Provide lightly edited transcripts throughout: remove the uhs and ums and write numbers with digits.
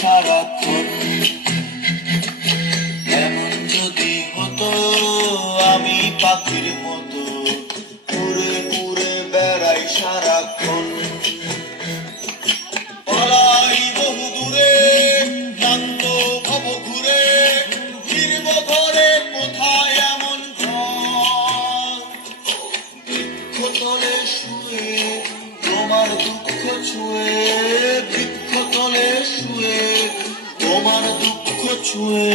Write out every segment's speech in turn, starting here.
সারাক্ষণ। এমন যদি হতো আমি পাখির মতো উড়ে উড়ে বেড়াই সারাক্ষণ। পালাই বহু দূরে ক্লান্ত ভব ঘুরে, ফিরব ঘরে কোথায় এমন ঘর। বৃক্ষতলে শুয়ে তোমার দুঃখ ছুঁয়ে, বৃক্ষতলে শুয়ে তোমার দুঃখ ছুঁয়ে,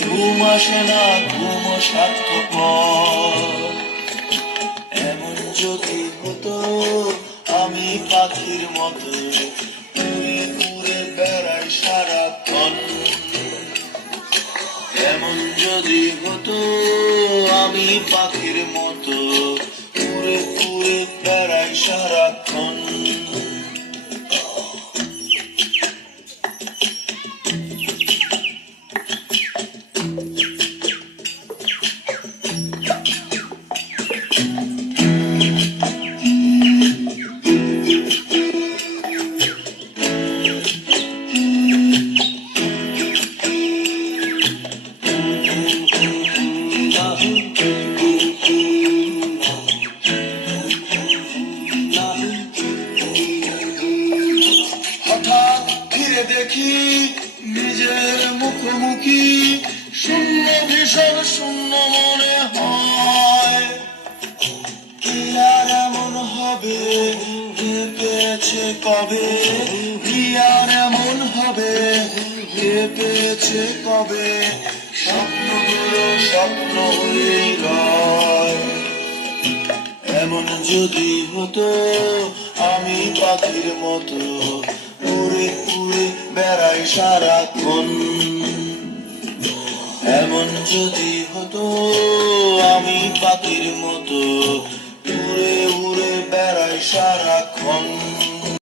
ঘুম আসে না ঘুম স্বার্থপর। এমন যদি হতো আমি পাখির মতো উড়ে উড়ে বেড়াই সারাক্ষণ। এমন যদি হতো আমি পাখির মতো উড়ে উড়ে বেড়াই সারাক্ষণ। হঠাৎ ফিরে দেখি নিজের মুখোমুখি, শূন্য ভীষণ শূন্য মনে হয়। কি আর এমন হবে ভেবেছে কবে, কি আর এমন হবে ভেবেছে কবে, স্বপ্নগুলো স্বপ্ন হয়েই রয়। এমন যদি হতো আমি পাখির মতো উড়ে উড়ে বেড়াই সারাক্ষণ। এমন যদি হতো আমি পাখির মতো